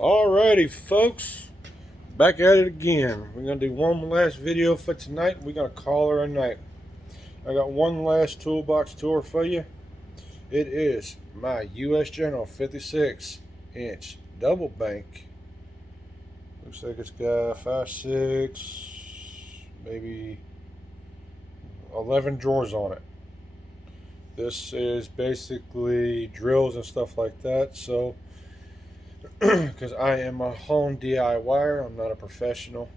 Alrighty, folks, back at it again. We're gonna do one last video for tonight. We're gonna call her a night. I got one last toolbox tour for you. It is my U.S. General 56-inch double bank. Looks like it's got 5, 6, maybe 11 drawers on it. This is basically drills and stuff like that. So because I am a home DIYer, I'm not a professional.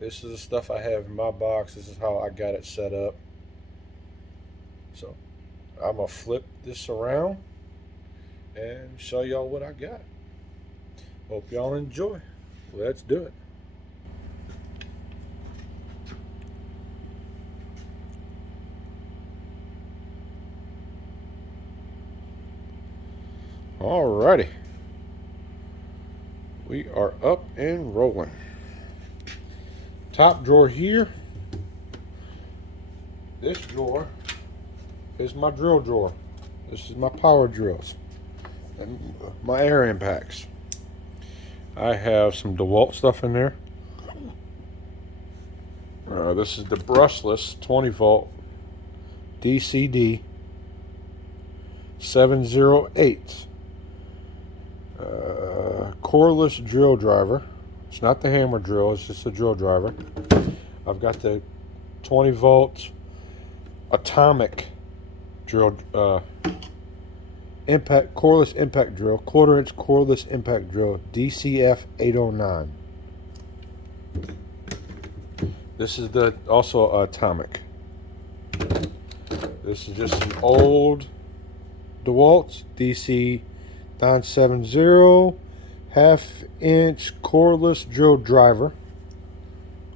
This is the stuff I have in my box. This is how I got it set up. So I'm gonna flip this around and show y'all what I got. Hope y'all enjoy. Let's do it. Alrighty. We are up and rolling. Top drawer here. This drawer is my drill drawer. This is my power drills and my air impacts. I have some DeWalt stuff in there. This is the brushless 20 volt DCD 708. Cordless drill driver. It's not the hammer drill, it's just a drill driver. I've got the 20 volt atomic drill impact cordless impact drill, 1/4 inch cordless impact drill, DCF 809. This is the also atomic. This is just an old DeWalt DC 970 1/2 inch cordless drill driver,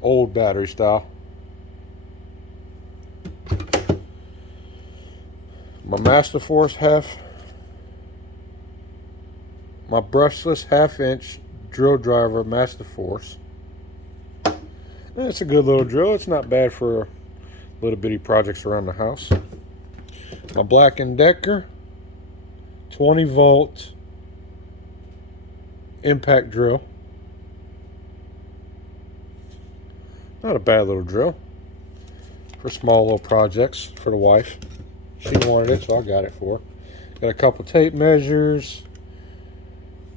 old battery style. My Master Force my brushless 1/2 inch drill driver Master Force. It's a good little drill. It's not bad for little bitty projects around the house. My Black & Decker 20 volt impact drill. Not a bad little drill for small little projects for the wife. She wanted it, so I got it for her. Got a couple tape measures.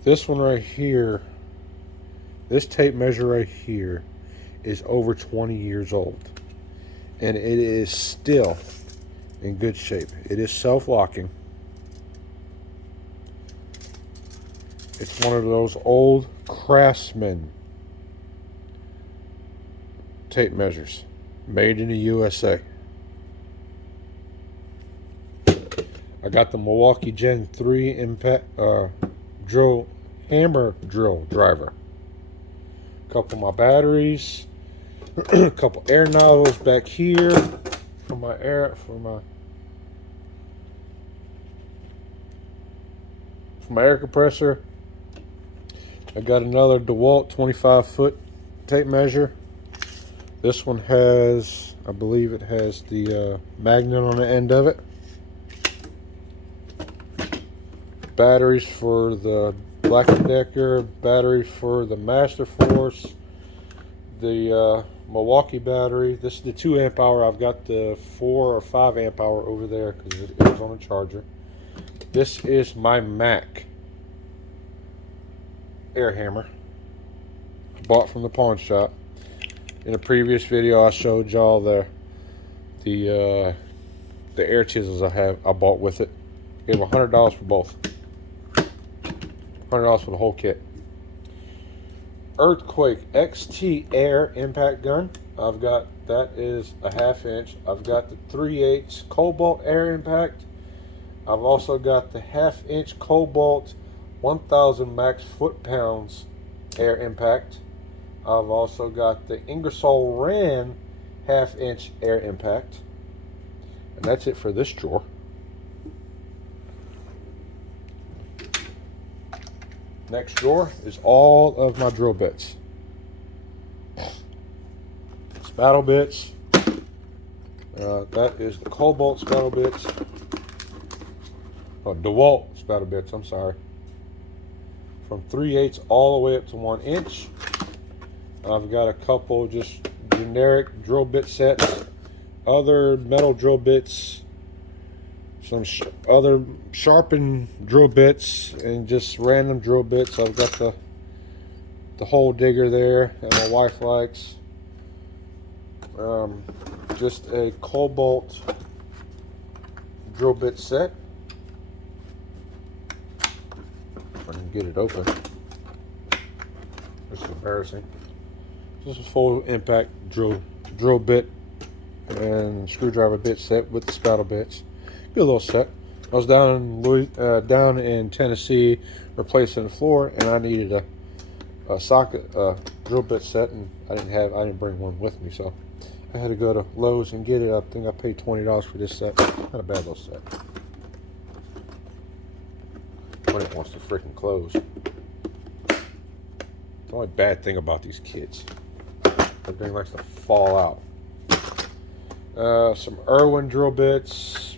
This one right here, this tape measure right here is over 20 years old, and it is still in good shape. It is self-locking. It's one of those old Craftsman tape measures, made in the USA. I got the Milwaukee Gen 3 impact drill hammer drill driver. A couple of my batteries, a couple air nozzles back here for my air compressor. I got another DeWalt 25-foot tape measure. This one has, I believe it has the magnet on the end of it. Batteries for the Black & Decker, batteries for the Master Force, the Milwaukee battery. This is the 2 amp hour. I've got the 4 or 5 amp hour over there because it is on a charger. This is my Mac air hammer, bought from the pawn shop. In a previous video I showed y'all the air chisels I bought with it. Gave $100 for both. $100 for the whole kit. Earthquake XT air impact gun. I've got, that is a 1/2 inch. I've got the 3/8 Cobalt air impact. I've also got the 1/2 inch Cobalt 1000 max foot-pounds air impact. I've also got the Ingersoll Rand 1/2 inch air impact. And that's it for this drawer. Next drawer is all of my drill bits. Spattle bits. That is the Cobalt spattle bits. Oh, DeWalt spattle bits, I'm sorry. from 3/8 all the way up to 1 inch. I've got a couple just generic drill bit sets, other metal drill bits, some other sharpened drill bits, and just random drill bits. I've got the hole digger there that my wife likes. Just a Cobalt drill bit set. If I can get it open. It's embarrassing. Just a full impact drill bit and screwdriver bit set with the spaddle bits. Good little set. I was down in Tennessee replacing the floor, and I needed a socket drill bit set, and I didn't bring one with me, so I had to go to Lowe's and get it. I think I paid $20 for this set. Not a bad little set. When it wants to freaking close. The only bad thing about these kids, everything likes to fall out. Some Irwin drill bits,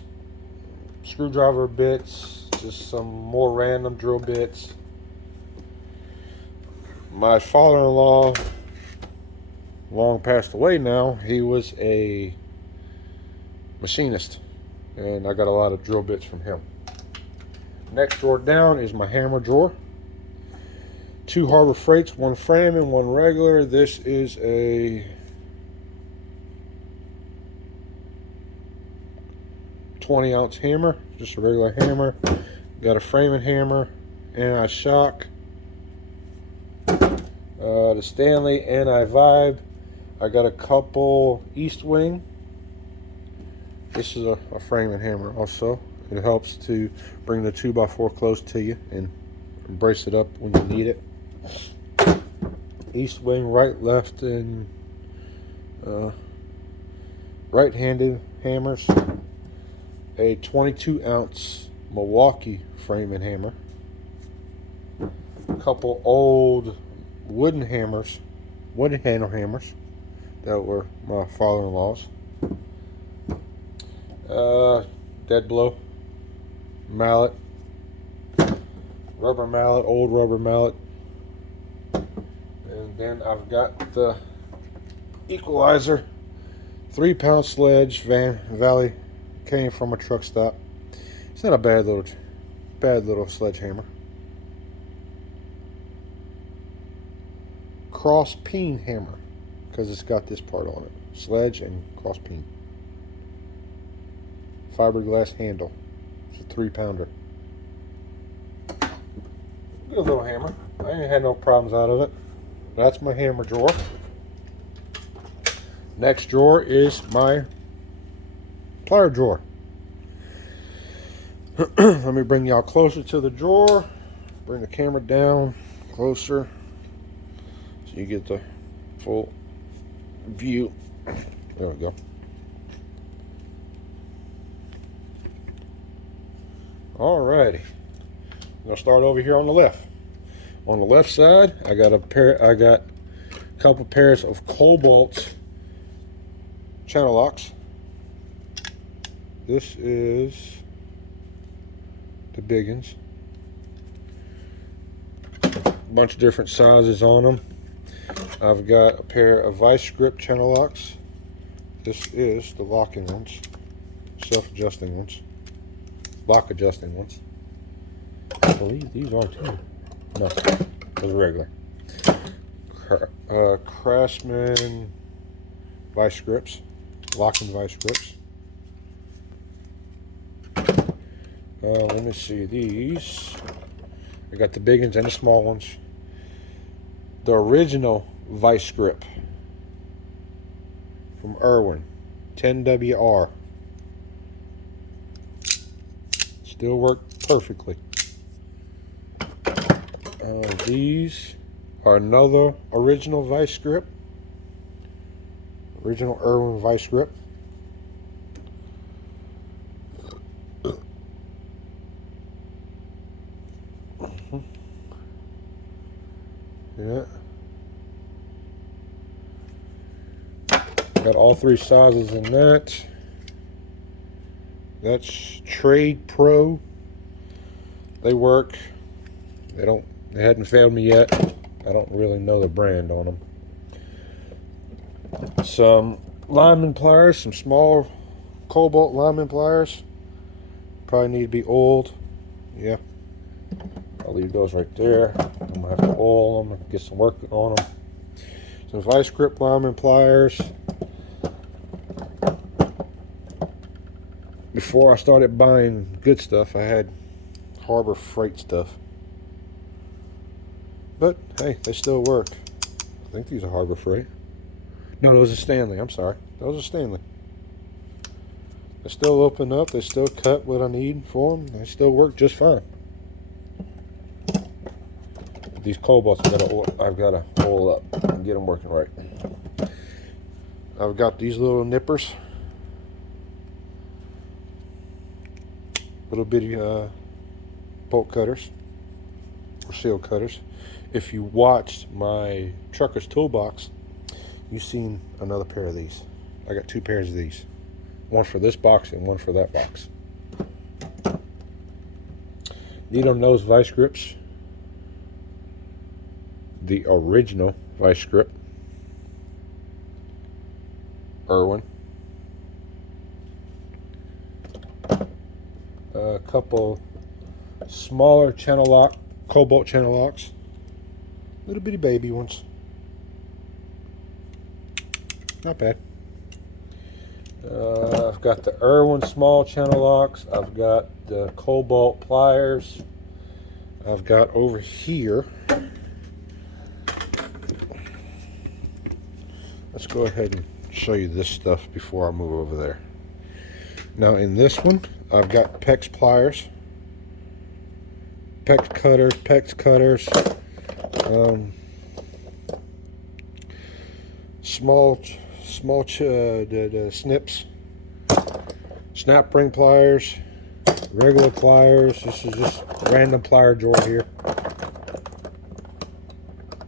screwdriver bits, just some more random drill bits. My father-in-law, long passed away now, he was a machinist, and I got a lot of drill bits from him. Next drawer down is my hammer drawer. 2 Harbor Freights, 1 framing, 1 regular. This is a 20-ounce hammer, just a regular hammer. Got a framing hammer, anti-shock, the Stanley anti-vibe. I got a couple East Wing. This is a framing hammer also. It helps to bring the 2x4 close to you and brace it up when you need it. East Wing, right, left, and right-handed hammers. A 22-ounce Milwaukee framing hammer. A couple old wooden handle hammers that were my father-in-law's. Dead blow mallet, rubber mallet, old rubber mallet. And then I've got the equalizer, 3-pound sledge, Valley, came from a truck stop. It's not a bad little sledgehammer. Cross peen hammer, because it's got this part on it, sledge and cross peen. Fiberglass handle. It's a 3-pounder. Good little hammer. I ain't had no problems out of it. That's my hammer drawer. Next drawer is my plier drawer. Let me bring y'all closer to the drawer. Bring the camera down closer so you get the full view. There we go. Alrighty. I'm gonna start over here on the left. On the left side, I got a couple pairs of Cobalt channel locks. This is the big ones. A bunch of different sizes on them. I've got a pair of vice grip channel locks. This is the locking ones, self-adjusting ones, lock adjusting ones. I believe these are too. No, those are regular. Craftsman vice grips, locking vice grips. Let me see these. I got the big ones and the small ones. The original vice grip from Irwin, 10WR. Still work perfectly. These are another original vice grip. Original Irwin vice grip. Yeah. Got all 3 sizes in that. That's Trade Pro. They work. They don't They hadn't failed me yet. I don't really know the brand on them. Some lineman pliers, some small Cobalt lineman pliers. Probably need to be oiled. Yeah. I'll leave those right there. I'm going to have to oil them and get some work on them. Some vice grip lineman pliers. Before I started buying good stuff, I had Harbor Freight stuff. But, hey, they still work. I think these are Harbor Freight. No, those are Stanley. I'm sorry. Those are Stanley. They still open up. They still cut what I need for them. They still work just fine. These Cobalts, I've got to oil up and get them working right. I've got these little nippers. Little bitty bolt cutters. Or seal cutters. If you watched my Trucker's Toolbox, you've seen another pair of these. I got 2 pairs of these. One for this box and one for that box. Needle nose vice grips. The original vice grip. Irwin. A couple smaller channel lock, Cobalt channel locks. Little bitty baby ones. Not bad. I've got the Irwin small channel locks. I've got the Cobalt pliers. I've got over here. Let's go ahead and show you this stuff before I move over there. Now in this one, I've got Pex Pliers. Pex cutters. Small Snips, snap ring pliers, regular pliers. This is just random plier drawer here.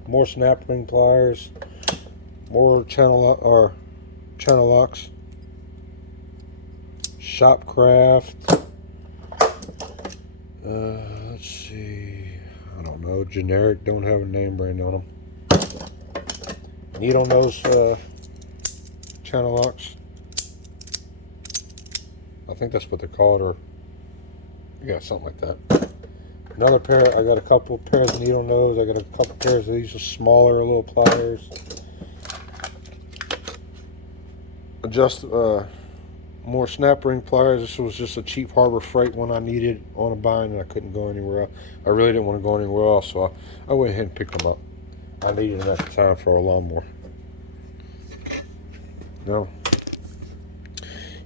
More snap ring pliers, more channel locks. Shopcraft. Let's see. I don't know. Generic. Don't have a name brand on them. Needle nose channel locks. I think that's what they're called, or yeah, something like that. Another pair. I got a couple pairs of needle nose. I got a couple pairs of these smaller little pliers. Just more snap ring pliers. This was just a cheap Harbor Freight one I needed on a bind, and I couldn't go anywhere else. I really didn't want to go anywhere else, so I went ahead and picked them up. I needed them at the time for a lawnmower. Now,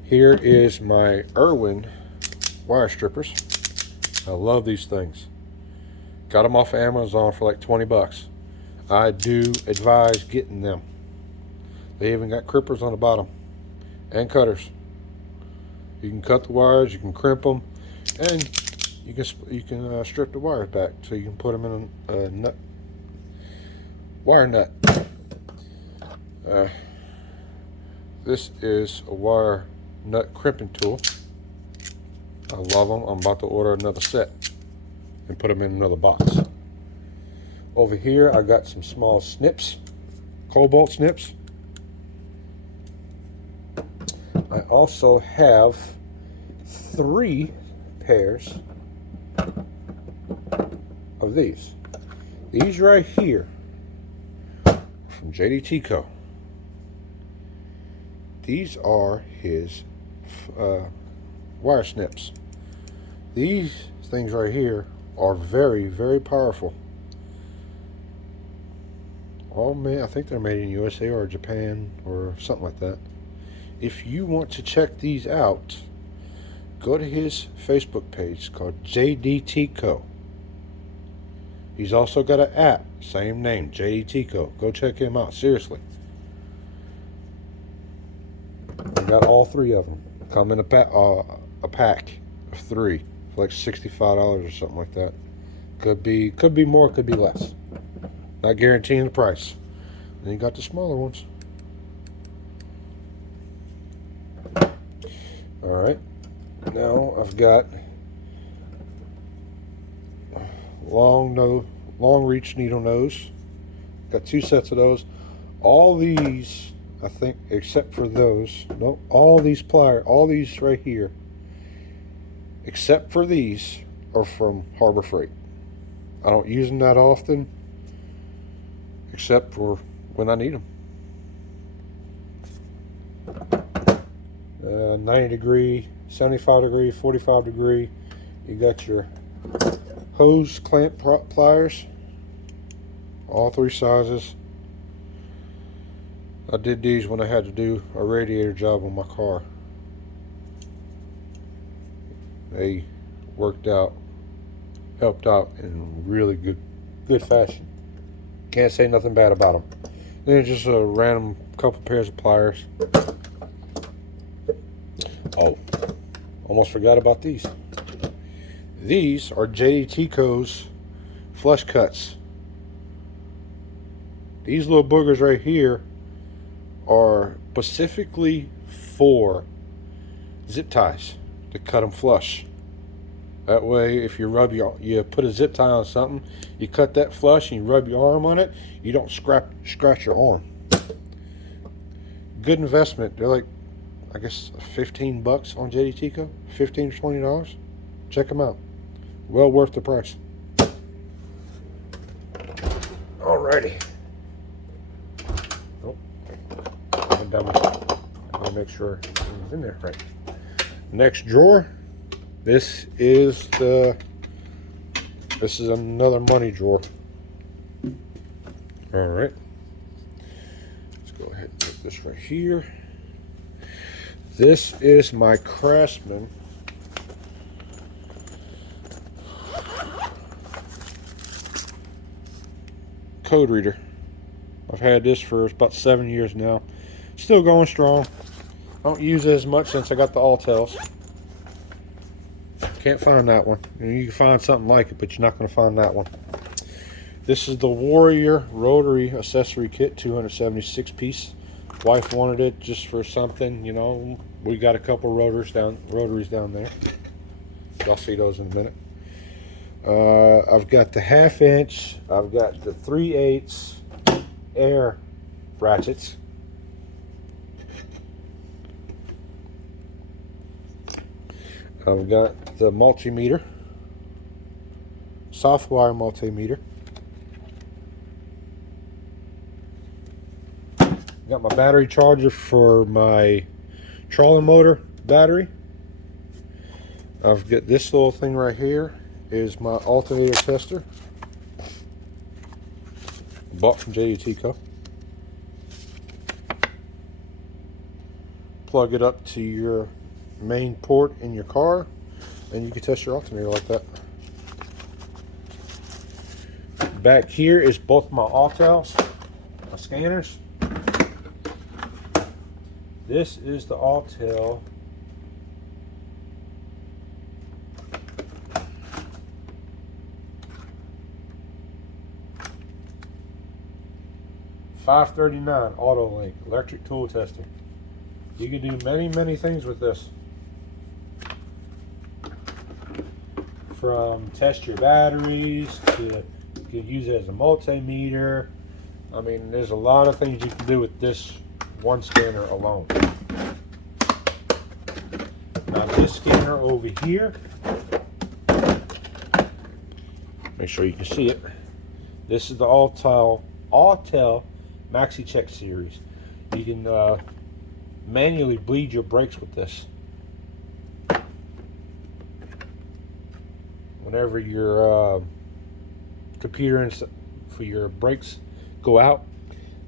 here is my Irwin wire strippers. I love these things. Got them off of Amazon for like 20 bucks. I do advise getting them. They even got crimpers on the bottom and cutters. You can cut the wires, you can crimp them, and you can strip the wires back so you can put them in a wire nut. This is a wire nut crimping tool. I love them. I'm about to order another set and put them in another box. Over here I got some small snips, Cobalt snips. I also have 3 pairs of these. These right here from JDT Co. These are his wire snips. These things right here are very, very powerful. All made, I think they're made in USA or Japan or something like that. If you want to check these out, go to his Facebook page called JDT Co. He's also got an app, same name, JDT Co. Go check him out, seriously. I got all 3 of them. Come in a pack of 3 for like $65 or something like that. Could be more, could be less. Not guaranteeing the price. Then you got the smaller ones. Alright, now I've got long long reach needle nose. Got 2 sets of those. All these, I think, except for those, no, all these right here, except for these, are from Harbor Freight. I don't use them that often, except for when I need them. 90 degree, 75 degree, 45 degree. You got your hose clamp pliers, all 3 sizes. I did these when I had to do a radiator job on my car. They worked out, helped out in really good fashion. Can't say nothing bad about them. Then just a random couple pairs of pliers. Oh, almost forgot about these. These are JDTco's flush cuts. These little boogers right here are specifically for zip ties to cut them flush. That way, if you put a zip tie on something, you cut that flush and you rub your arm on it, you don't scratch your arm. Good investment. They're like, I guess, 15 bucks on JDTco, $15 to $20. Check them out. Well worth the price. Alrighty. Oh, I'm done with it. I'm gonna make sure it's in there right. Next drawer. This is another money drawer. Alright. Let's go ahead and put this right here. This is my Craftsman code reader. I've had this for about 7 years now. Still going strong. I don't use it as much since I got the Altels. Can't find that one. You can find something like it, but you're not going to find that one. This is the Warrior Rotary Accessory Kit, 276 piece. Wife wanted it just for something, you know. We got a couple rotaries down there. Y'all see those in a minute. I've got the 1/2 inch. I've got the 3/8 air ratchets. I've got the multimeter, soft wire multimeter. Got my battery charger for my trolling motor battery. I've got this little thing right here is my Alternator Tester. Bought from JDTco. Plug it up to your main port in your car and you can test your alternator like that. Back here is both my Altels, my scanners. This is the Altel .539 Auto Link electric tool tester. You can do many things with this. From test your batteries to you can use it as a multimeter. I mean, there's a lot of things you can do with this one scanner alone. Now this scanner over here, make sure you can see it. This is the Altel Maxi Check series. You can manually bleed your brakes with this. Whenever your computer for your brakes go out,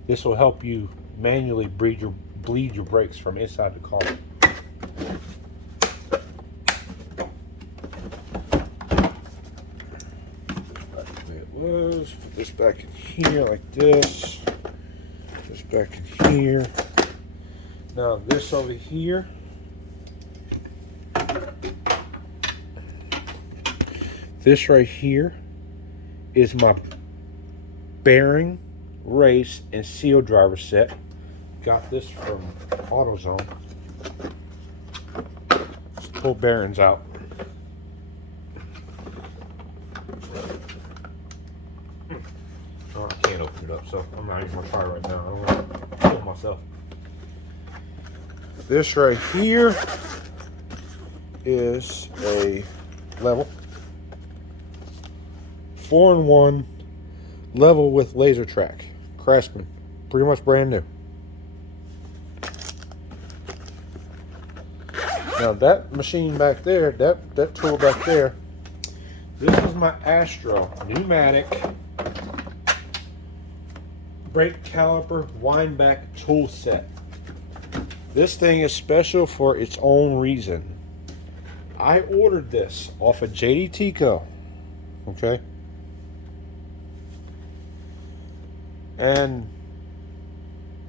this will help you manually bleed your brakes from inside the car. Put this back in here like this. This back in here. Now this over here. This right here is my bearing, race, and seal driver set. Got this from AutoZone. Let's pull bearings out. it up, so I'm not using my plier right now. I don't want to kill myself. This right here is a level 4-in-1 level with laser track. Craftsman, pretty much brand new. Now that machine back there, that tool back there, this is my Astro Pneumatic brake caliper wind back tool set. This thing is special for its own reason. I ordered this off of JD Co. Okay. And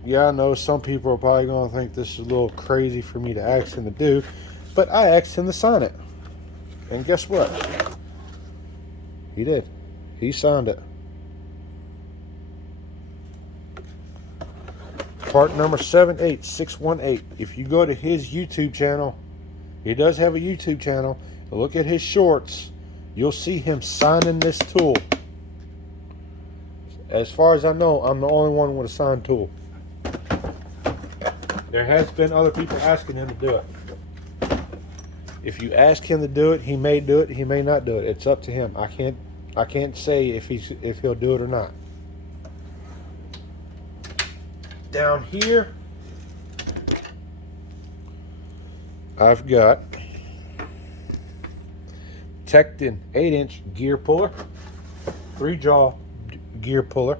yeah, I know some people are probably going to think this is a little crazy for me to ask him to do, but I asked him to sign it. And guess what? He did. He signed it. Part number 78618. If you go to his YouTube channel, he does have a YouTube channel, look at his shorts, you'll see him signing this tool. As far as I know, I'm the only one with a signed tool. There has been other people asking him to do it. If you ask him to do it, he may do it, he may not do it. It's up to him. I can't say if he'll do it or not. Down here, I've got Tecton 8-inch gear puller, 3-jaw gear puller.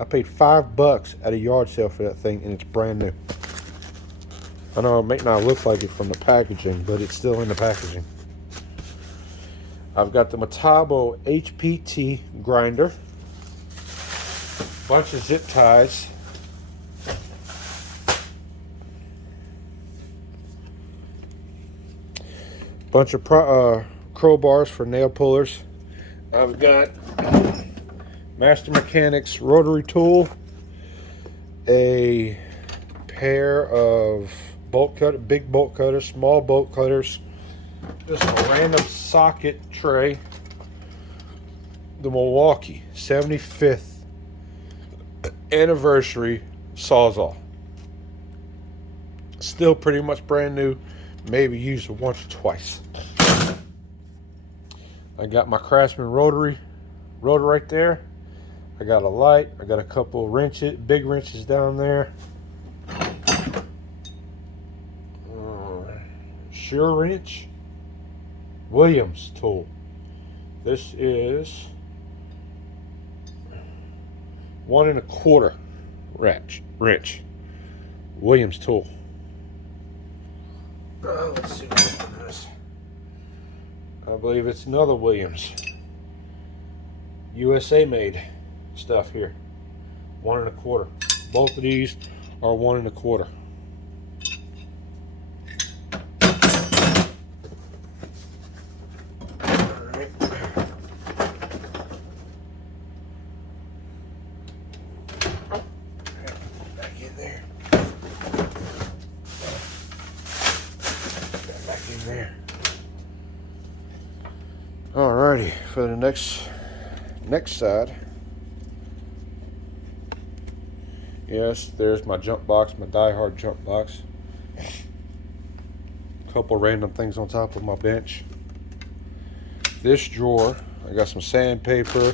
I paid $5 at a yard sale for that thing, and it's brand new. I know it may not look like it from the packaging, but it's still in the packaging. I've got the Metabo HPT grinder, bunch of zip ties, bunch of crowbars for nail pullers. I've got Master Mechanics rotary tool, a pair of bolt cutter, big bolt cutters, small bolt cutters, just a random socket tray, the Milwaukee 75th anniversary Sawzall. Still pretty much brand new, maybe used it once or twice. I got my Craftsman rotor right there. I got a light. I got a couple wrenches, big wrenches down there. Sure wrench. Williams tool. This is 1 1/4 wrench. Williams tool. Let's see what it is. I believe it's another Williams. USA made stuff here. 1 1/4. Both of these are 1 1/4. Alrighty, for the next side. Yes, there's my jump box, my die-hard jump box. A couple random things on top of my bench. This drawer, I got some sandpaper.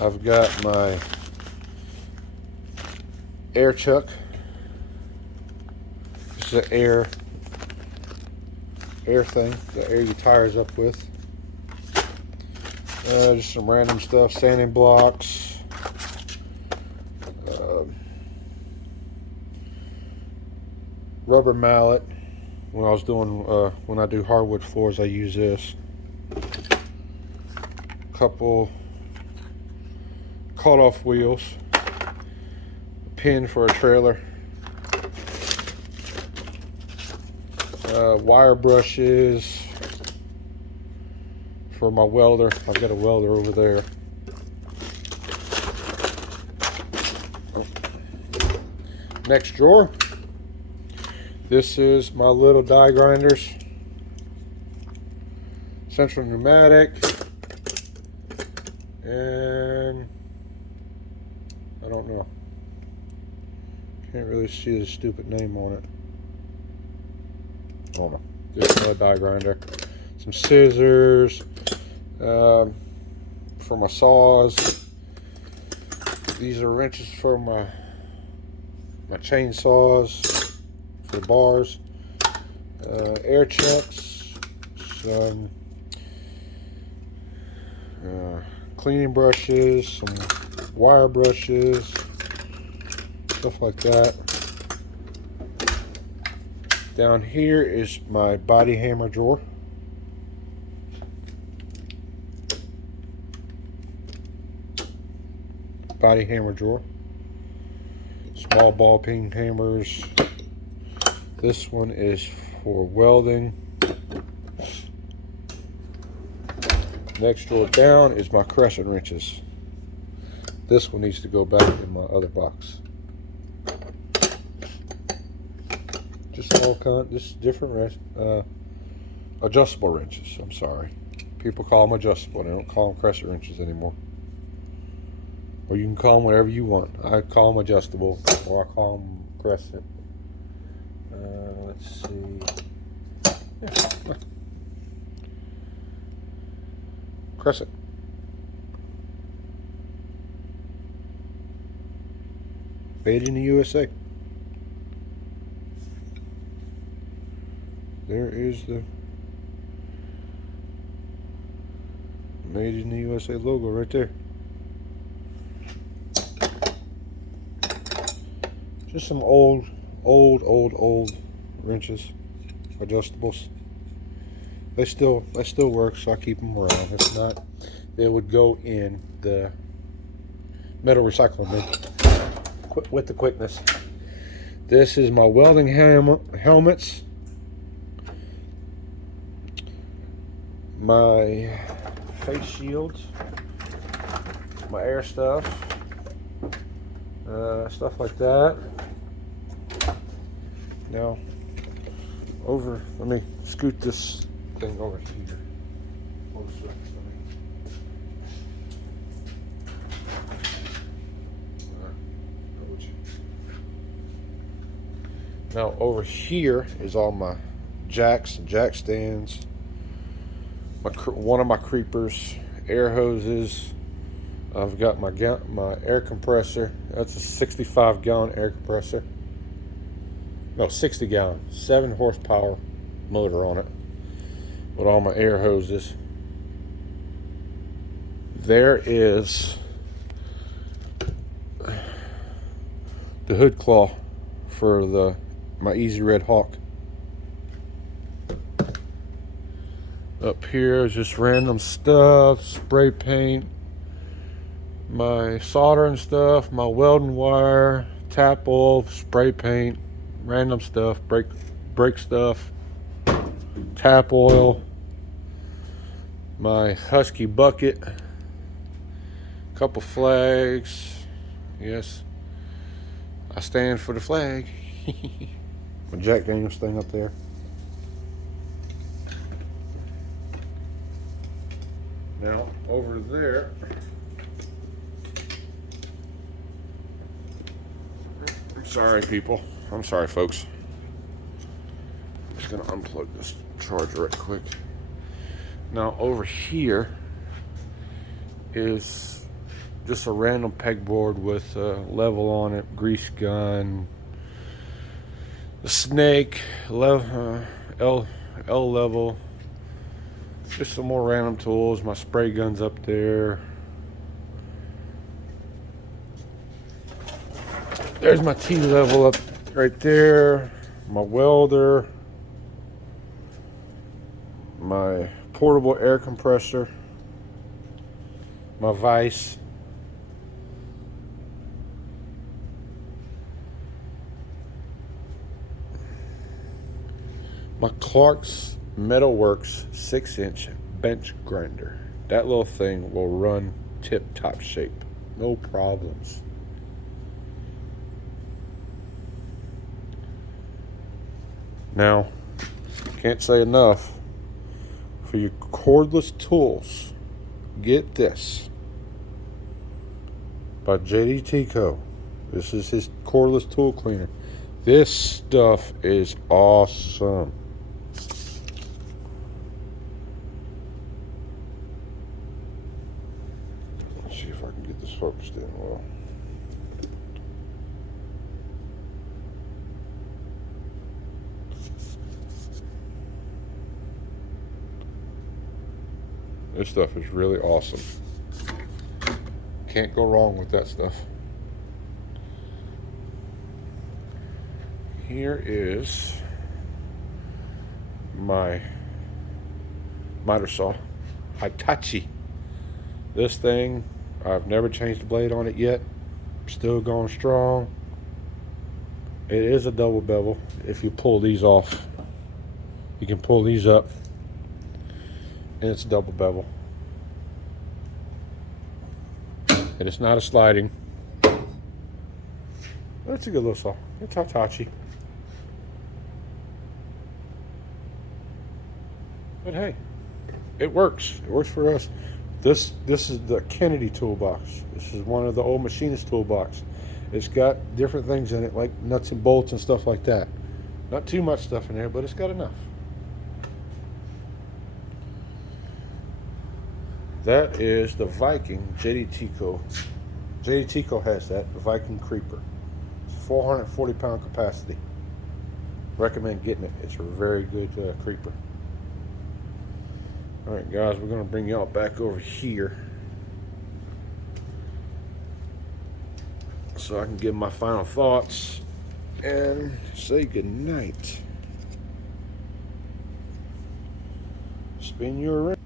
I've got my air chuck. This is an air thing, the air your tires up with. Just some random stuff, sanding blocks, rubber mallet. When I do hardwood floors, I use this. Couple cut-off wheels, a pin for a trailer, wire brushes for my welder. I've got a welder over there. Next drawer. This is my little die grinders. Central Pneumatic. And I don't know. Can't really see the stupid name on it. I don't know. Just another die grinder. Some scissors for my saws. These are wrenches for my chainsaws, for the bars. Air checks. Some cleaning brushes. Some wire brushes. Stuff like that. Down here is my body hammer drawer. Body hammer drawer. Small ball peen hammers. This one is for welding. Next drawer down is my Crescent wrenches. This one needs to go back in my other box. Just different adjustable wrenches. I'm sorry. People call them adjustable. They don't call them Crescent wrenches anymore. Or you can call them whatever you want. I call them adjustable, or I call them Crescent. Let's see. Yeah. Crescent. Made in the USA. There is the Made in the USA logo right there. Just some old wrenches, adjustables. They still work, so I keep them around. If not, they would go in the metal recycling bin with the quickness. This is my welding helmets. My face shields, my air stuff, stuff like that. Now, let me scoot this thing over here. Now over here is all my jacks and jack stands. One of my creepers, air hoses. I've got my air compressor. That's a 65-gallon air compressor. No, 60-gallon, 7 horsepower motor on it with all my air hoses. There is the hood claw for my Easy Red Hawk. Up here is just random stuff, spray paint, my soldering stuff, my welding wire, tap oil, spray paint, random stuff, brake stuff, tap oil, my Husky bucket, couple flags. Yes, I stand for the flag. My Jack Daniels thing up there. Now, over there, I'm sorry, people. I'm sorry, folks. I'm just going to unplug this charger right quick. Now, over here is just a random pegboard with a level on it, grease gun, the snake, L level. Just some more random tools. My spray gun's up there. There's my T-level up right there. My welder. My portable air compressor. My vise. My Clark's Metalworks 6-inch bench grinder. That little thing will run tip-top shape. No problems. Now, can't say enough. For your cordless tools, get this. by JD Co. This is his cordless tool cleaner. This stuff is awesome. Let's see if I can get this focused in well. This stuff is really awesome. Can't go wrong with that stuff. Here is my miter saw, Hitachi. This thing, I've never changed the blade on it yet. Still going strong. It is a double bevel. If you pull these off, you can pull these up, and it's double bevel. And it's not a sliding. That's a good little saw. It's Hitachi. But hey, it works. It works for us. This is the Kennedy toolbox. This is one of the old machinist toolbox. It's got different things in it, like nuts and bolts and stuff like that. Not too much stuff in there, but it's got enough. That is the Viking JD Co. JD Co has that, the Viking Creeper. It's 440 pound capacity. Recommend getting it. It's a very good creeper. Alright guys, we're going to bring y'all back over here so I can give my final thoughts and say good night. Spin your ring.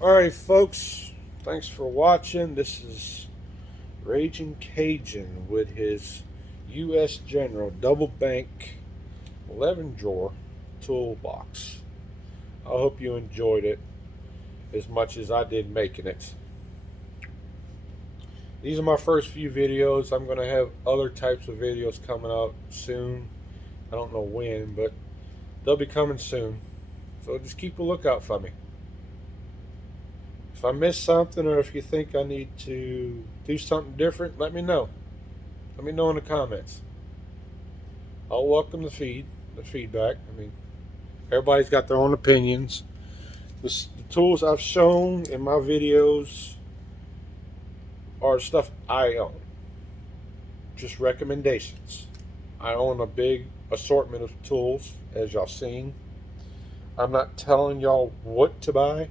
Alright folks, thanks for watching. This is Raging Cajun with his US General double bank 11 drawer toolbox. I hope you enjoyed it as much as I did making it. These are my first few videos. I'm going to have other types of videos coming out soon. I don't know when, but they'll be coming soon. So just keep a lookout for me. If I missed something, or if you think I need to do something different, let me know. Let me know in the comments. I'll welcome the feedback. I mean, everybody's got their own opinions. The tools I've shown in my videos are stuff I own. Just recommendations. I own a big assortment of tools, as y'all seen. I'm not telling y'all what to buy.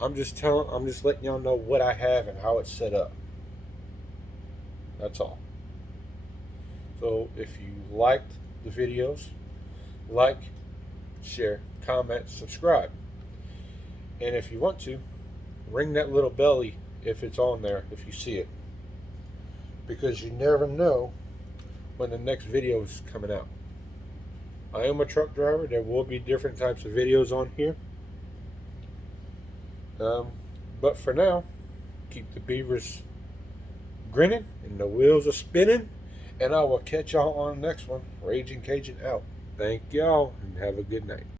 I'm just letting y'all know what I have and how it's set up. That's all. So if you liked the videos, like, share, comment, subscribe. And if you want to, ring that little belly if it's on there, if you see it. Because you never know when the next video is coming out. I am a truck driver. There will be different types of videos on here. But for now, keep the beavers grinning and the wheels are spinning. And I will catch y'all on the next one. Raging Cajun out. Thank y'all and have a good night.